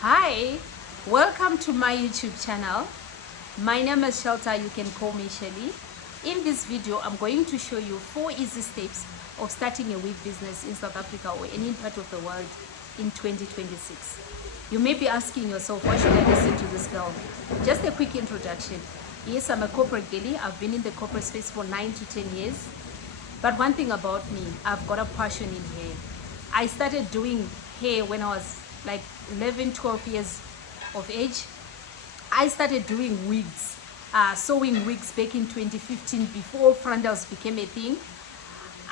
Hi, welcome to my YouTube channel. My name is Shelter, you can call me Shelly. In this video, I'm going to show you 4 easy steps of starting a wig business in South Africa or any part of the world in 2026. You may be asking yourself, why should I listen to this girl? Just a quick introduction. Yes, I'm a corporate girly. I've been in the corporate space for 9 to 10 years. But one thing about me, I've got a passion in hair. I started doing hair when I was like 11, 12 years of age. I started doing wigs, sewing wigs back in 2015 before frontals became a thing.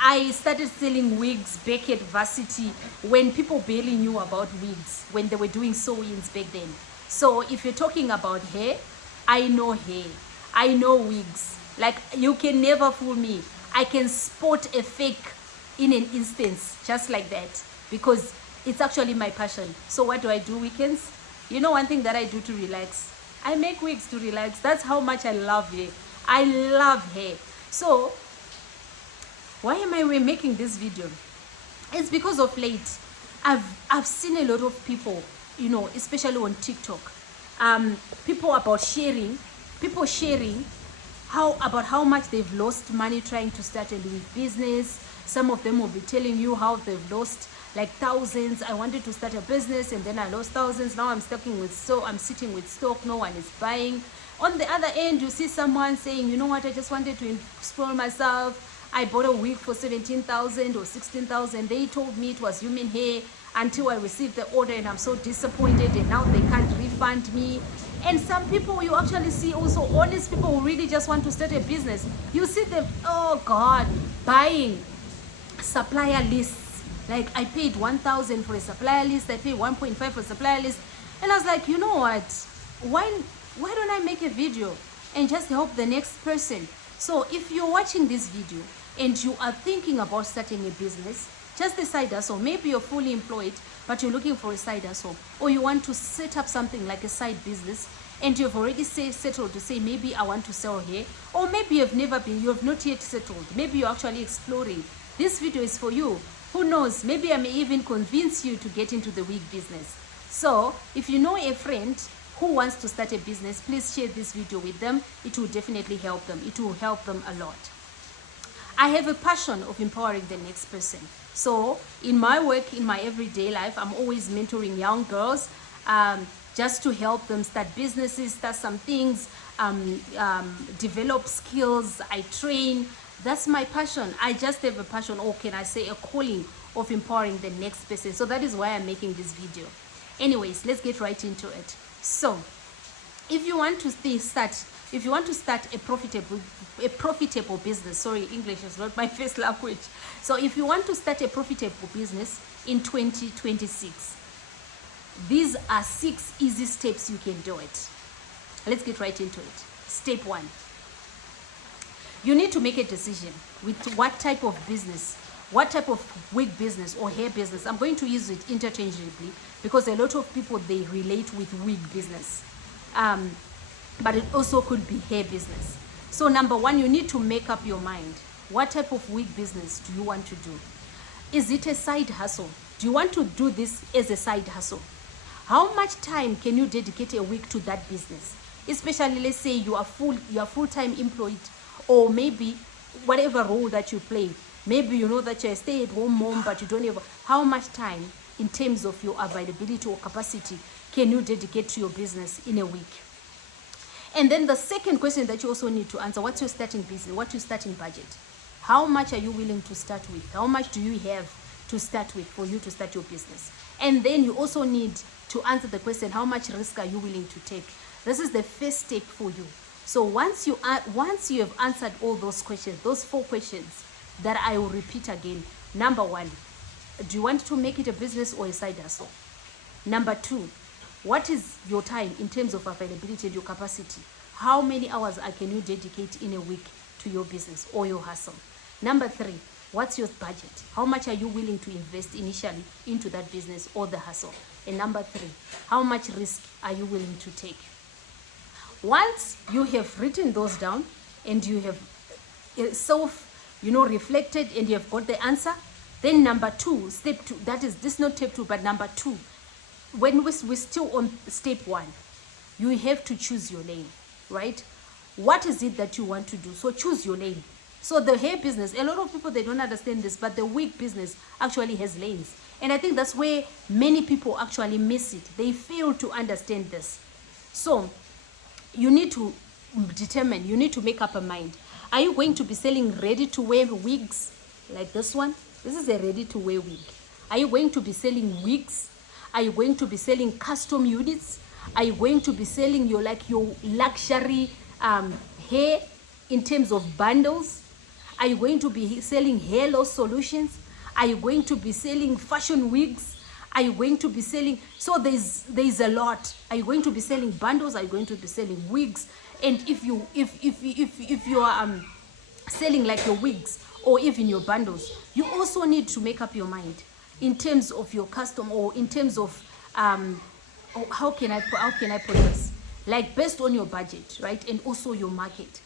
I started selling wigs back at varsity when people barely knew about wigs, when they were doing sew-ins back then. So if you're talking about hair, I know hair. I know wigs. Like, you can never fool me. I can spot a fake in an instance, just like that, because it's actually my passion. So what do I do weekends? You know, one thing that I do to relax, I make wigs to relax. That's how much I love hair. I love hair. So why am I making this video? It's because of late I've seen a lot of people, you know, especially on TikTok, people sharing how much they've lost money trying to start a new business. Some of them will be telling you how they've lost like thousands. I wanted to start a business and then I lost thousands. Now I'm sitting with stock, no one is buying. On the other end, you see someone saying, you know what, I just wanted to spoil myself. I bought a wig for 17,000 or 16,000. They told me it was human hair until I received the order, and I'm so disappointed, and now they can't refund me. And some people, you actually see also honest people who really just want to start a business. You see them, oh God, buying supplier lists. Like, I paid 1,000 for a supplier list, I paid 1.5 for a supplier list. And I was like, you know what? Why don't I make a video and just help the next person? So if you're watching this video and you are thinking about starting a business, just a side hustle, maybe you're fully employed, but you're looking for a side hustle, or you want to set up something like a side business, and you've already settled to say, maybe I want to sell hair, or maybe you have not yet settled, maybe you're actually exploring. This video is for you. Who knows, maybe I may even convince you to get into the wig business. So if you know a friend who wants to start a business, please share this video with them. It will definitely help them. It will help them a lot. I have a passion of empowering the next person. So in my work, in my everyday life, I'm always mentoring young girls, just to help them start businesses, start some things, develop skills. I train. That's my passion. I just have a passion, or can I say a calling, of empowering the next person. So that is why I'm making this video. Anyways, let's get right into it. So if you want to start a profitable business, sorry, English is not my first language. So if you want to start a profitable business in 2026, these are 6 easy steps you can do it. Let's get right into it. Step 1. You need to make a decision with what type of business, what type of wig business or hair business. I'm going to use it interchangeably because a lot of people, they relate with wig business. But it also could be hair business. So number 1, you need to make up your mind. What type of wig business do you want to do? Is it a side hustle? Do you want to do this as a side hustle? How much time can you dedicate a week to that business? Especially, let's say you are full-time employed, or maybe whatever role that you play. Maybe you know that you're a stay-at-home mom, but you don't have. How much time in terms of your availability or capacity can you dedicate to your business in a week? And then the second question that you also need to answer, what's your starting business? What's your starting budget? How much are you willing to start with? How much do you have to start with for you to start your business? And then you also need to answer the question, how much risk are you willing to take? This is the first step for you. So once you have answered all those questions, those 4 questions that I will repeat again. Number 1, do you want to make it a business or a side hustle? Number 2, what is your time in terms of availability and your capacity? How many hours can you dedicate in a week to your business or your hustle? Number 3, what's your budget? How much are you willing to invest initially into that business or the hustle? And number 3, how much risk are you willing to take? Once you have written those down and you have reflected and you have got the answer, then number 2, step 2, that is this not step 2, but number 2, when we're still on step one, you have to choose your lane, right? What is it that you want to do? So choose your lane. So the hair business, a lot of people, they don't understand this, but the wig business actually has lanes. And I think that's where many people actually miss it. They fail to understand this. So you need to determine, you need to make up a mind. Are you going to be selling ready-to-wear wigs like this one? This is a ready-to-wear wig. Are you going to be selling wigs? Are you going to be selling custom units? Are you going to be selling your luxury hair in terms of bundles? Are you going to be selling hair loss solutions? Are you going to be selling fashion wigs? Are you going to be selling? So there's a lot. Are you going to be selling bundles? Are you going to be selling wigs? And if you are selling like your wigs or even your bundles, you also need to make up your mind in terms of your custom, or in terms of how can I put this? Like based on your budget, right? And also your market.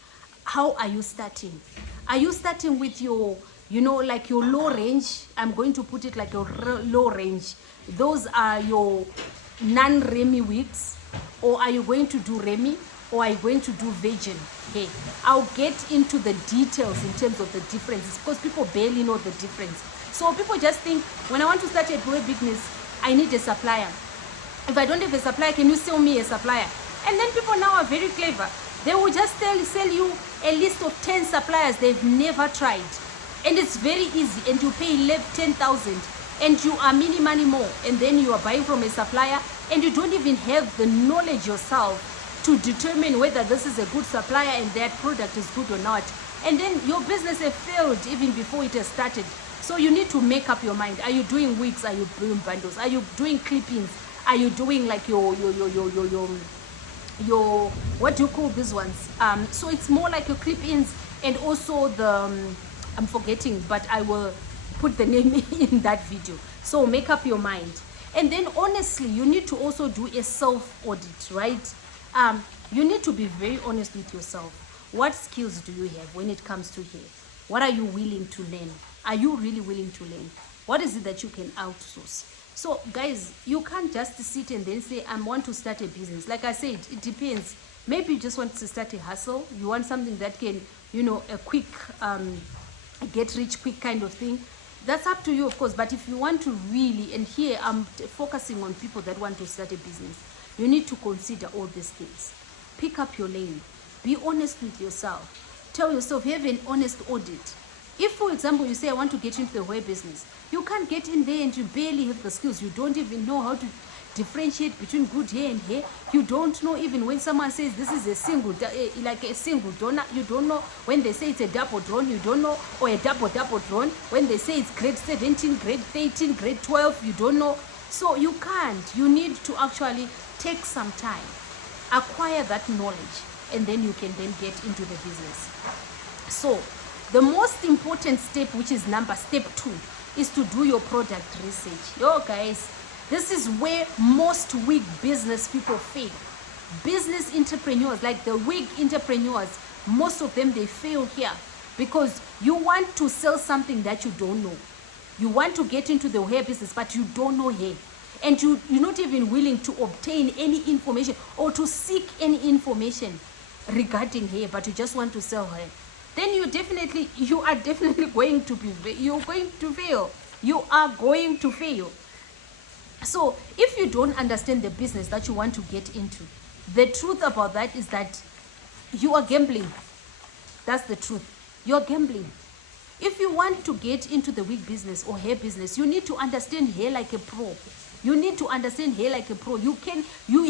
How are you starting? Are you starting with your, like your low range? I'm going to put it like your low range. Those are your non-Remy wigs. Or are you going to do Remy? Or are you going to do virgin? Okay, I'll get into the details in terms of the differences, because people barely know the difference. So people just think, when I want to start a hair business, I need a supplier. If I don't have a supplier, can you sell me a supplier? And then people now are very clever. They will just sell you a list of 10 suppliers they've never tried. And it's very easy, and you pay 10,000 and you are mini money more, and then you are buying from a supplier and you don't even have the knowledge yourself to determine whether this is a good supplier and that product is good or not. And then your business has failed even before it has started. So you need to make up your mind. Are you doing wigs? Are you doing bundles? Are you doing clip-ins? Are you doing like your what do you call these ones? So it's more like your clip-ins, and also the I'm forgetting, but I will put the name in that video. So make up your mind. And then honestly, you need to also do a self-audit, right? You need to be very honest with yourself. What skills do you have when it comes to hair? What are you willing to learn? Are you really willing to learn? What is it that you can outsource? So guys, you can't just sit and then say, I want to start a business. Like I said, it depends. Maybe you just want to start a hustle. You want something that can, a quick, get rich quick kind of thing. That's up to you, of course. But if you want to really, and here I'm focusing on people that want to start a business, you need to consider all these things. Pick up your lane. Be honest with yourself. Tell yourself, have an honest audit. If, for example, you say, I want to get into the hair business, you can't get in there and you barely have the skills. You don't even know how to differentiate between good hair and hair. You don't know even when someone says this is a single, like a single donor, you don't know. When they say it's a double drone, you don't know. Or a double drone. When they say it's grade 17, grade 13, grade 12, you don't know. So you can't. You need to actually take some time, acquire that knowledge, and then you can then get into the business. So the most important step, which is step 2, is to do your product research. Yo guys, this is where most wig business people fail. Business entrepreneurs, like the wig entrepreneurs, most of them, they fail here because you want to sell something that you don't know. You want to get into the hair business, but you don't know hair. And you're not even willing to obtain any information or to seek any information regarding hair, but you just want to sell hair. Then you are definitely going to fail. You are going to fail. So if you don't understand the business that you want to get into, the truth about that is that you are gambling. That's the truth. You're gambling. If you want to get into the wig business or hair business, you need to understand hair like a pro. You need to understand hair like a pro. You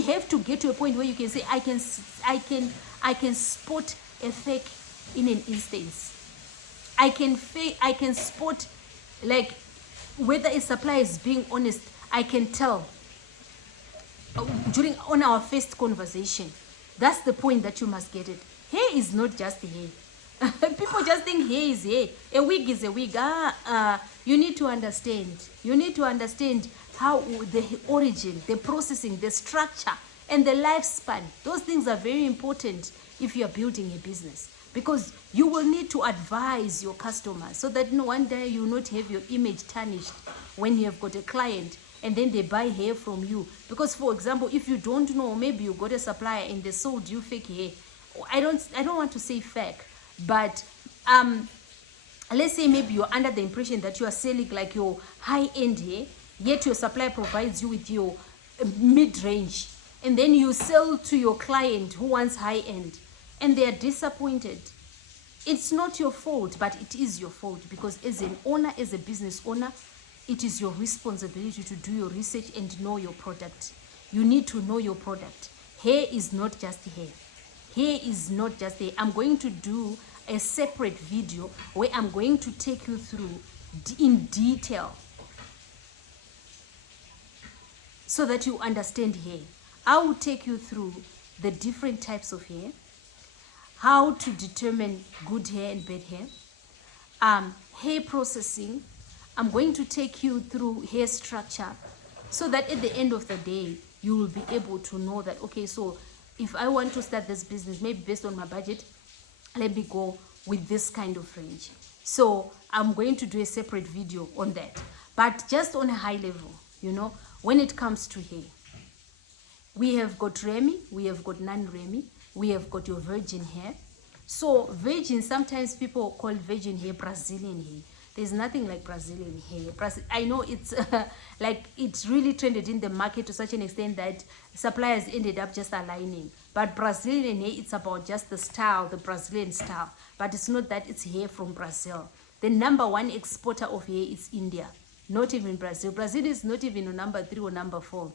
have to get to a point where you can say, I can spot a fake in an instance. I can spot, like, whether a supplier is being honest. I can tell on our first conversation. That's the point that you must get it. Hair is not just hair. People just think hair is hair. A wig is a wig. You need to understand. You need to understand how the origin, the processing, the structure, and the lifespan. Those things are very important if you are building a business, because you will need to advise your customers so that one day you will not have your image tarnished when you have got a client and then they buy hair from you. Because for example, if you don't know, maybe you got a supplier and they sold you fake hair. I don't want to say fake, but let's say maybe you're under the impression that you are selling like your high-end hair, yet your supplier provides you with your mid-range, and then you sell to your client who wants high-end, and they are disappointed. It's not your fault, but it is your fault, because as an owner, as a business owner, it is your responsibility to do your research and know your product. You need to know your product. Hair is not just hair. Hair is not just hair. I'm going to do a separate video where I'm going to take you through in detail so that you understand hair. I will take you through the different types of hair, how to determine good hair and bad hair, hair processing. I'm going to take you through hair structure so that at the end of the day, you will be able to know that, okay, so if I want to start this business, maybe based on my budget, let me go with this kind of range. So I'm going to do a separate video on that. But just on a high level, you know, when it comes to hair, we have got Remy, we have got non-Remy, we have got your virgin hair. So virgin, sometimes people call virgin hair Brazilian hair. There's nothing like Brazilian hair. I know it's like it's really trended in the market to such an extent that suppliers ended up just aligning. But Brazilian hair, it's about just the style, the Brazilian style. But it's not that it's hair from Brazil. The #1 exporter of hair is India, not even Brazil. Brazil is not even on number 3 or number 4.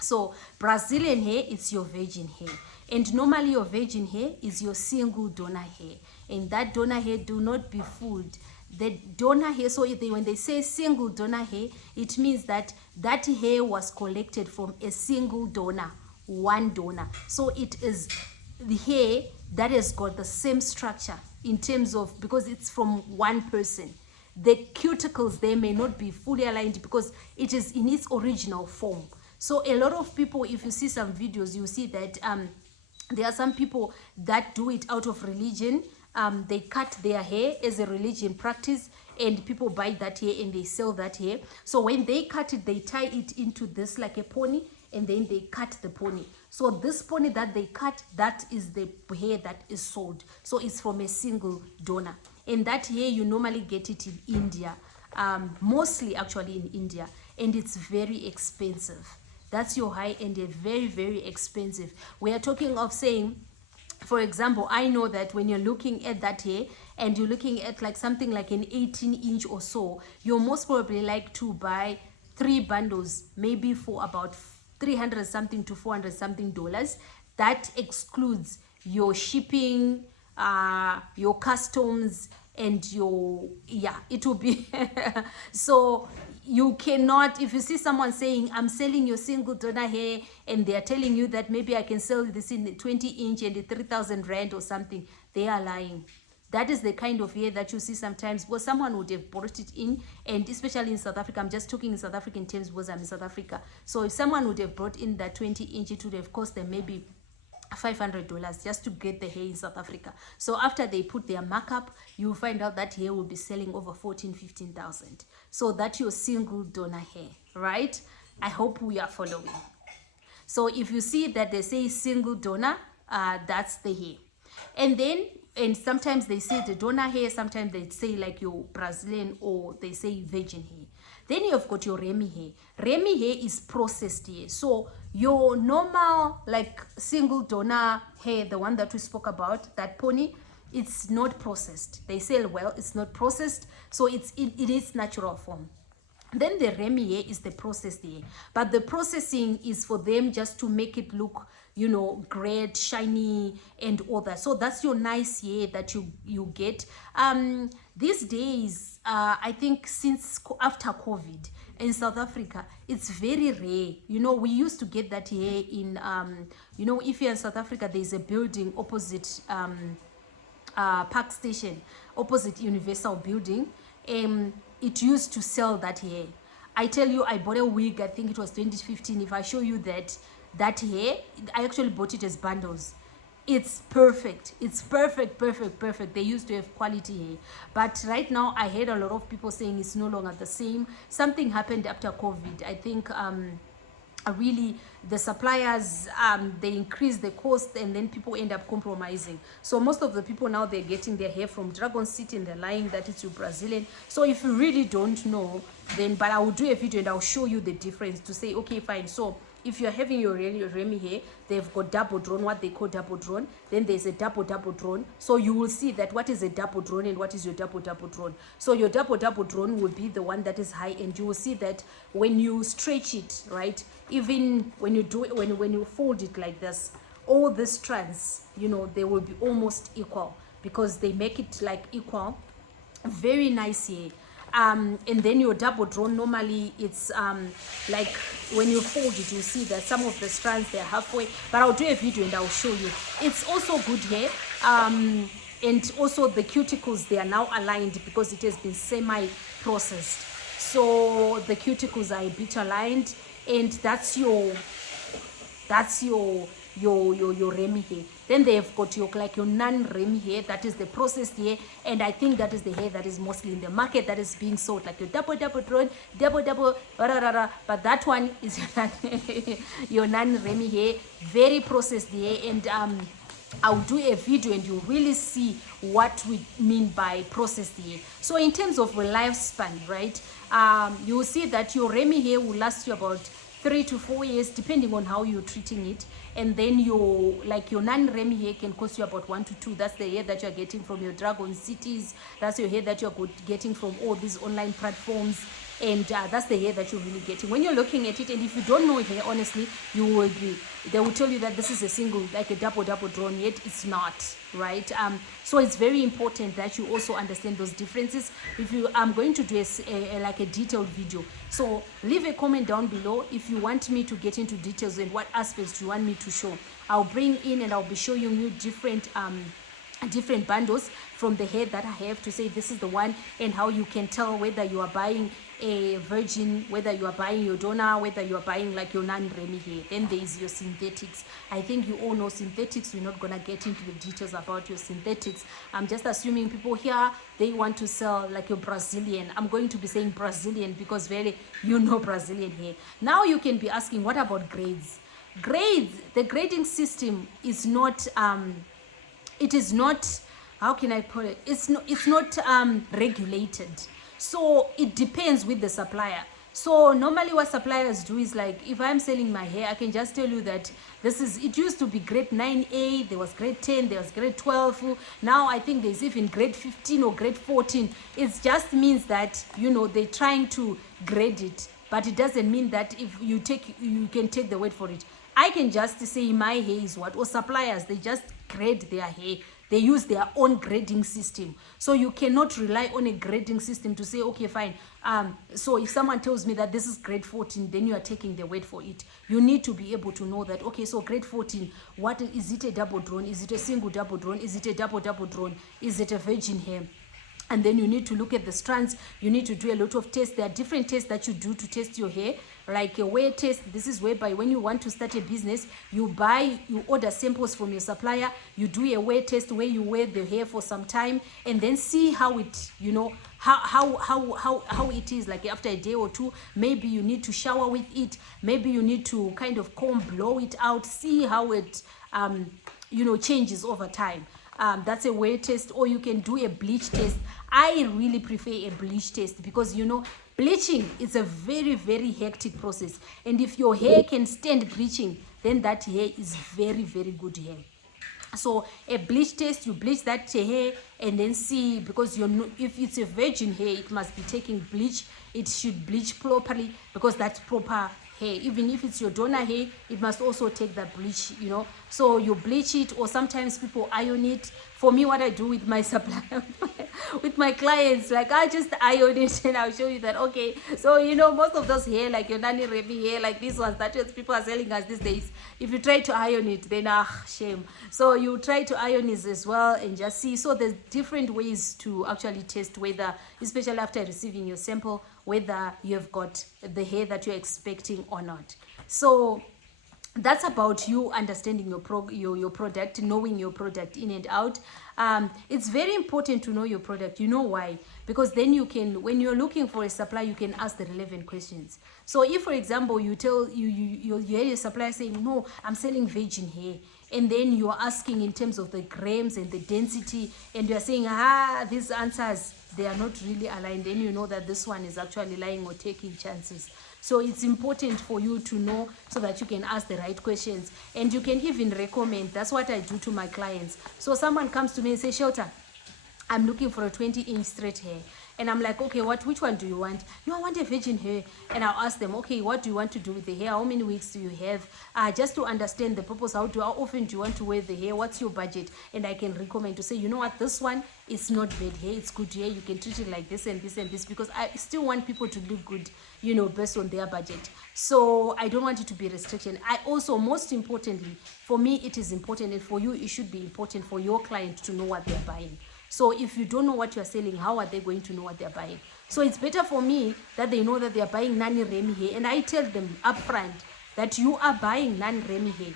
So Brazilian hair, it's your virgin hair. And normally your virgin hair is your single donor hair. And that donor hair, do not be fooled. The donor hair, so when they say single donor hair, it means that that hair was collected from a single donor, one donor. So it is the hair that has got the same structure in terms of, because it's from one person. The cuticles, they may not be fully aligned because it is in its original form. So a lot of people, if you see some videos, you see that there are some people that do it out of religion. They cut their hair as a religion practice, and people buy that hair and they sell that hair. So when they cut it, they tie it into this like a pony, and then they cut the pony. So this pony that they cut, that is the hair that is sold. So it's from a single donor. And that hair, you normally get it in India, mostly actually in India, and it's very expensive. That's your high end, very, very expensive. We are talking of saying, for example, I know that when you're looking at that hair and you're looking at like something like an 18-inch or so, you're most probably like to buy 3 bundles, maybe for about $300 something to $400 something. That excludes your shipping, your customs, and your, yeah, it will be so you cannot, if you see someone saying I'm selling your single donor hair and they are telling you that maybe I can sell this in the 20-inch and the 3,000 rand or something, they are lying. That is the kind of hair that you see sometimes where someone would have brought it in, and especially in South Africa, I'm just talking in South African terms because I'm in South Africa. So if someone would have brought in that 20-inch, it would have cost them maybe $500 just to get the hair in South Africa. So after they put their markup, you find out that hair will be selling over 14,000-15,000. So that's your single donor hair, right? I hope we are following. So if you see that they say single donor, that's the hair. And then, and sometimes they say the donor hair, sometimes they say like your Brazilian, or they say virgin hair. Then you've got your Remy hair. Remy hair is processed hair. So your normal like single donor hair, the one that we spoke about, that pony, it's not processed. They sell well, it's not processed. So it's in its natural form. Then the Remy hair is the processed hair. But the processing is for them just to make it look, you know, great, shiny, and all that. So that's your nice hair that you get. These days, I think since after COVID in South Africa, it's very rare. You know, we used to get that hair in, you know, if you're in South Africa, there's a building opposite Park Station, opposite Universal Building. It used to sell that hair. I tell you, I bought a wig, I think it was 2015. If I show you that hair, I actually bought it as bundles. it's perfect. It's perfect, perfect, perfect. They used to have quality hair, but right now I heard a lot of people saying it's no longer the same. Something happened after COVID. I think really the suppliers, they increase the cost, and then people end up compromising. So most of the people now, they're getting their hair from Dragon City and they're lying that it's your Brazilian. So if you really don't know, then, but I will do a video and I'll show you the difference to say, okay, fine. So if you're having your Remy hair, they've got double drawn, what they call double drawn. Then there's a double drawn. So you will see that what is a double drawn and what is your double drawn. So your double drawn will be the one that is high, and you will see that when you stretch it, right, even when you do it, when you fold it like this, all the strands, you know, they will be almost equal, because they make it like equal. Very nice hair. And then your double drawn, normally it's like when you fold it, you see that some of the strands, they're halfway, but I'll do a video and I'll show you. It's also good hair. And also the cuticles, they are now aligned because it has been semi-processed, so the cuticles are a bit aligned, and that's your Remy hair. Then they have got your like your non-Remy hair, that is the processed hair, and I think that is the hair that is mostly in the market that is being sold, like your double drawn, but that one is your non-Remy hair, very processed hair. And I'll do a video and you'll really see what we mean by processed hair. So in terms of a lifespan, right, you will see that your Remy hair will last you about 3 to 4 years, depending on how you're treating it. And then your non-Remy hair can cost you about 1 to 2. That's the hair that you're getting from your Dragon Cities. That's your hair that you're getting from all these online platforms. And that's the hair that you're really getting when you're looking at it. And if you don't know hair, honestly, you will agree. They will tell you that this is a single, like a double drawn, yet it's not, right? So it's very important that you also understand those differences. If you, I'm going to do like a detailed video. So leave a comment down below if you want me to get into details and what aspects you want me to show. I'll bring in and I'll be showing you different bundles from the hair that I have, to say this is the one, and how you can tell whether you are buying a virgin, whether you are buying your donor, whether you are buying like your non-Remy hair. Then there is your synthetics. I think you all know synthetics. We're not gonna get into the details about your synthetics. I'm just assuming people here, they want to sell like your Brazilian. I'm going to be saying Brazilian because you know Brazilian hair. Now you can be asking, what about grades? Grades, the grading system is not it is not, how can I put it, it's not regulated. So it depends with the supplier. So normally what suppliers do is, like, if I'm selling my hair, I can just tell you that this is, it used to be grade 9A, there was grade 10, there was grade 12. Now I think there's even grade 15 or grade 14. It just means that, you know, they're trying to grade it, but it doesn't mean that if you can take the word for it. I can just say my hair is what, or suppliers, they just grade their hair. They use their own grading system. So you cannot rely on a grading system to say, okay, fine. So if someone tells me that this is grade 14, then you are taking the word for it. You need to be able to know that, okay, so grade 14, what is it, a double drawn? Is it a single double drawn? Is it a double drawn? Is it a virgin hair? And then you need to look at the strands. You need to do a lot of tests. There are different tests that you do to test your hair, like a wear test. This is whereby when you want to start a business, you order samples from your supplier. You do a wear test where you wear the hair for some time and then see how it, you know, how it is. Like after a day or two, maybe you need to shower with it. Maybe you need to kind of blow it out, see how it, you know, changes over time. That's a wear test. Or you can do a bleach test. I really prefer a bleach test because, you know, bleaching is a very, very hectic process. And if your hair can stand bleaching, then that hair is very, very good hair. So a bleach test, you bleach that hair and then see, because you know, if it's a virgin hair, it must be taking bleach. It should bleach properly because that's proper hair. Even if it's your donor hair, it must also take that bleach, you know. So you bleach it, or sometimes people iron it. For me, what I do with my supplier, with my clients, like I just iron it and I'll show you that, okay, so you know, most of those hair, like your non-Remy hair, like these ones that people are selling us these days, if you try to iron it, then shame. So you try to iron it as well and just see. So there's different ways to actually test whether, especially after receiving your sample, whether you have got the hair that you're expecting or not. So that's about you understanding your product, knowing your product in and out. It's very important to know your product. You know why? Because then you can, when you're looking for a supplier, you can ask the relevant questions. So if, for example, you tell you hear your supplier saying, no, I'm selling virgin hair, and then you're asking in terms of the grams and the density, and you're saying, these answers, they are not really aligned, then you know that this one is actually lying or taking chances. So it's important for you to know so that you can ask the right questions, and you can even recommend. That's what I do to my clients. So someone comes to me and says, Shelter, I'm looking for a 20-inch straight hair. And I'm like, okay, which one do you want? No, I want a virgin hair. And I'll ask them, okay, what do you want to do with the hair? How many weeks do you have? Just to understand the purpose, how often do you want to wear the hair? What's your budget? And I can recommend to say, you know what, this one is not bad hair, it's good hair. You can treat it like this and this and this, because I still want people to look good, you know, based on their budget. So I don't want it to be a restriction. I also, most importantly, for me, it is important, and for you, it should be important for your client to know what they're buying. So if you don't know what you're selling, how are they going to know what they're buying? So it's better for me that they know that they're buying Nani Remy hair, and I tell them upfront that you are buying Nani Remy hair.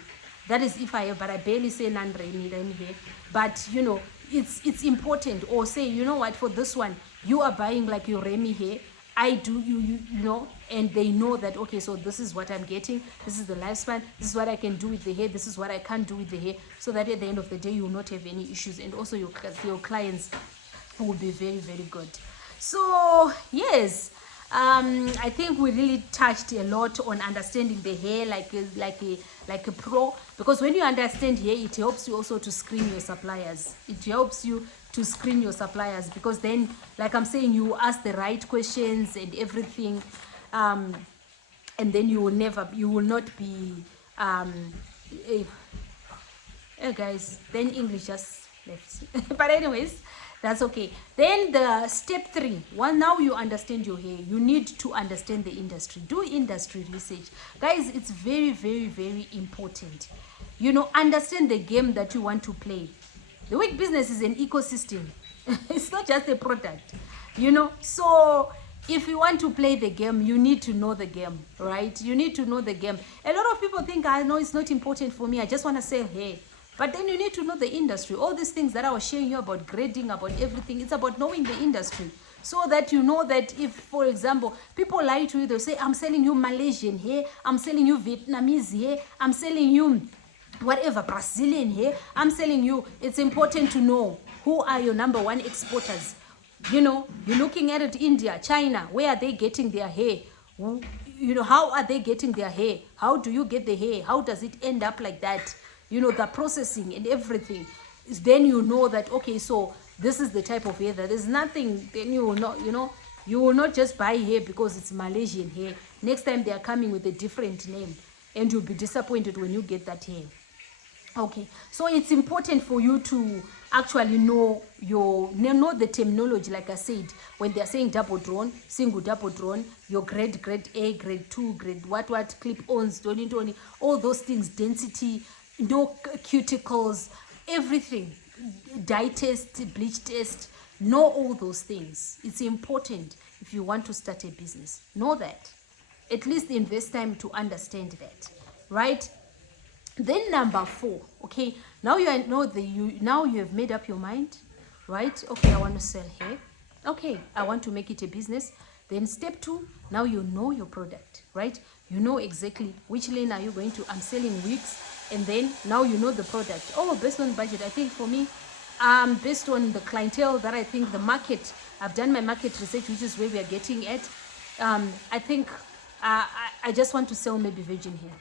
That is if I barely say Nani Remy hair. But, you know, it's important. Or say, you know what, for this one, you are buying like your Remy hair. I do, you know, and they know that, okay, so this is what I'm getting, this is the lifespan, this is what I can do with the hair, this is what I can't do with the hair, so that at the end of the day, you will not have any issues, and also your clients will be very, very good. So, yes, I think we really touched a lot on understanding the hair like a pro, because when you understand hair, it helps you also to screen your suppliers. It helps you to screen your suppliers, because then, like I'm saying, you ask the right questions and everything, and then you will not be guys, then English just left. But anyways, that's okay. Then the step 3, well, now you understand your hair, you need to understand the industry. Do industry research, guys. It's very, very, very important. You know, understand the game that you want to play. The wig business is an ecosystem. It's not just a product, you know. So if you want to play the game, you need to know the game, right? You need to know the game. A lot of people think, I know it's not important for me, I just want to sell hair. But then you need to know the industry. All these things that I was sharing you about grading, about everything, it's about knowing the industry. So that you know that if, for example, people lie to you, they'll say, I'm selling you Malaysian hair, I'm selling you Vietnamese hair, I'm selling you whatever, Brazilian hair, I'm selling you. It's important to know who are your number 1 exporters. You know, you're looking at it, India, China, where are they getting their hair? You know, how are they getting their hair? How do you get the hair? How does it end up like that? You know, the processing and everything. Then you know that, okay, so this is the type of hair that is nothing. Then you will not, you know, you will not just buy hair because it's Malaysian hair. Next time they are coming with a different name, and you'll be disappointed when you get that hair. Okay, so it's important for you to actually know the terminology. Like I said, when they're saying double drawn, single double drawn, your grade A, grade 2, grade what clip-ons, don't all those things, density, no cuticles, everything, dye test, bleach test, know all those things. It's important if you want to start a business. Know that. At least invest time to understand that, right? Then number 4, okay, now you know now you have made up your mind, right? Okay, I want to sell hair. Okay, I want to make it a business. Then step 2, now you know your product, right? You know exactly which lane are you going to. I'm selling wigs, and then now you know the product. Oh, based on budget, I think for me, based on the clientele that I think the market, I've done my market research, which is where we are getting at. I think I just want to sell maybe virgin hair.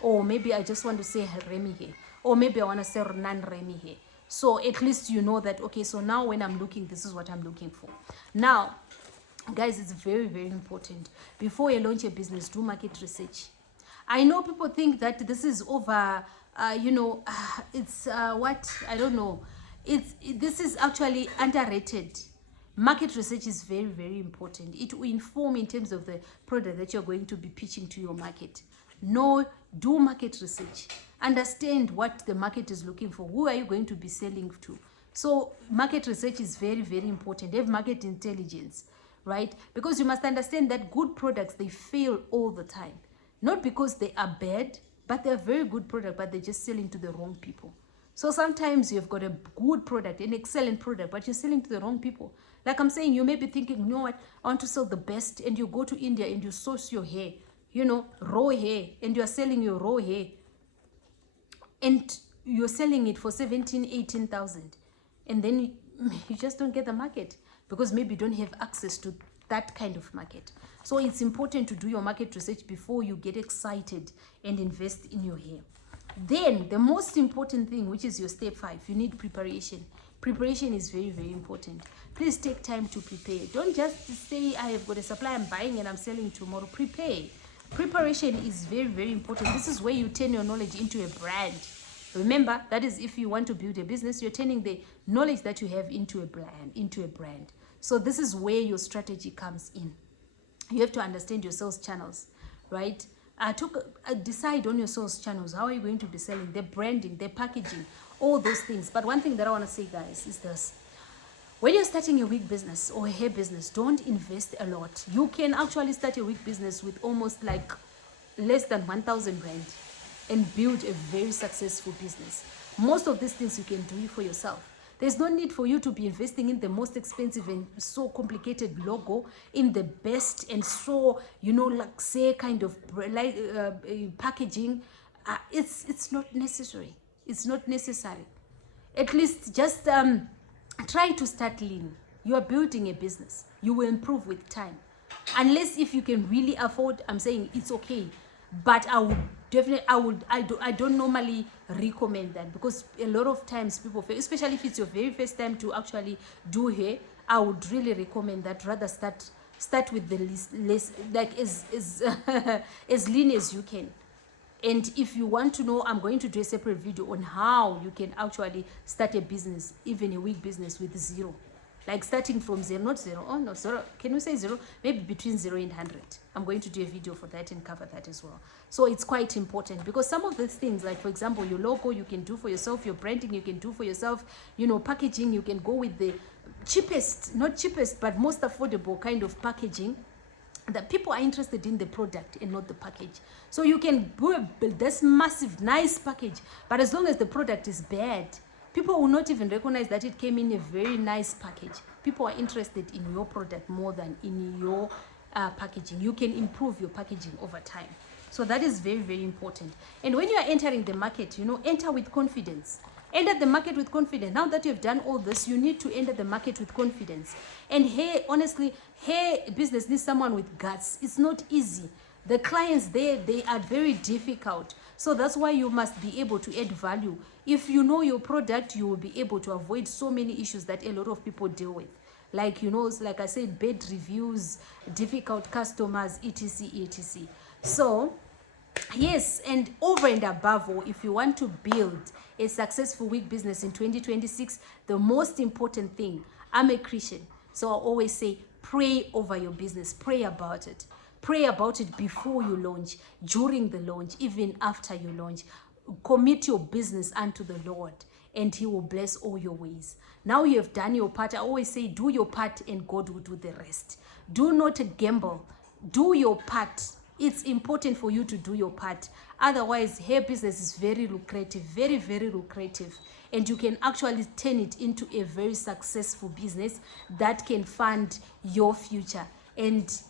Or maybe I just want to say Remy hair. Or maybe I want to sell non-Remy hair. So at least you know that, okay, so now when I'm looking, this is what I'm looking for. Now, guys, it's very, very important. Before you launch a business, do market research. I know people think that this is over, you know, it's what, I don't know. This is actually underrated. Market research is very, very important. It will inform in terms of the product that you're going to be pitching to your market. No, do market research. Understand what the market is looking for. Who are you going to be selling to? So market research is very, very important. Have market intelligence, right? Because you must understand that good products, they fail all the time. Not because they are bad, but they're very good product, but they're just selling to the wrong people. So sometimes you've got a good product, an excellent product, but you're selling to the wrong people. Like I'm saying, you may be thinking, you know what, I want to sell the best, and you go to India and you source your hair, you know, raw hair, and you're selling your raw hair, and you're selling it for 18,000, and then you just don't get the market because maybe you don't have access to that kind of market. So it's important to do your market research before you get excited and invest in your hair. Then the most important thing, which is your step 5, you need preparation. Preparation is very, very important. Please take time to prepare. Don't just say, I have got a supply, I'm buying and I'm selling tomorrow. Prepare. Preparation is very, very important. This is where you turn your knowledge into a brand. Remember, that is, if you want to build a business, you're turning the knowledge that you have into a brand. So this is where your strategy comes in. You have to understand your sales channels, right? Decide on your sales channels. How are you going to be selling? The branding, the packaging, all those things. But one thing that I want to say, guys, is this. When you're starting a wig business or a hair business, don't invest a lot. You can actually start a wig business with almost like less than 1,000 rand and build a very successful business. Most of these things you can do for yourself. There's no need for you to be investing in the most expensive and so complicated logo, in the best and so, you know, like say kind of packaging. It's not necessary. It's not necessary. At least just try to start lean. You are building a business. You will improve with time. Unless if you can really afford, I'm saying it's okay. But I would definitely, I don't normally recommend that, because a lot of times people fail, especially if it's your very first time to actually do hair. I would really recommend that rather start with the less like as lean as you can. And if you want to know, I'm going to do a separate video on how you can actually start a business, even a wig business, with zero. Like starting from zero, not zero, oh no, zero, can we say zero? Maybe between 0 and 100. I'm going to do a video for that and cover that as well. So it's quite important, because some of these things, like for example, your logo, you can do for yourself, your branding, you can do for yourself, you know, packaging, you can go with the cheapest, not cheapest, but most affordable kind of packaging. That people are interested in the product and not the package. So you can build this massive, nice package, but as long as the product is bad, people will not even recognize that it came in a very nice package. People are interested in your product more than in your packaging. You can improve your packaging over time. So that is very, very important. And when you are entering the market, you know, enter with confidence. Enter the market with confidence. Now that you've done all this, you need to enter the market with confidence. And hair, honestly, hair business needs someone with guts. It's not easy. The clients there, they are very difficult. So that's why you must be able to add value. If you know your product, you will be able to avoid so many issues that a lot of people deal with. Like, you know, like I said, bad reviews, difficult customers, etc, etc. So, yes, and over and above all, if you want to build a successful wig business in 2026, the most important thing, I'm a Christian, so I always say, pray over your business, pray about it. Pray about it before you launch, during the launch, even after you launch. Commit your business unto the Lord, and He will bless all your ways. Now you have done your part. I always say, do your part and God will do the rest. Do not gamble. Do your part. It's important for you to do your part. Otherwise, hair business is very lucrative, very, very lucrative. And you can actually turn it into a very successful business that can fund your future. And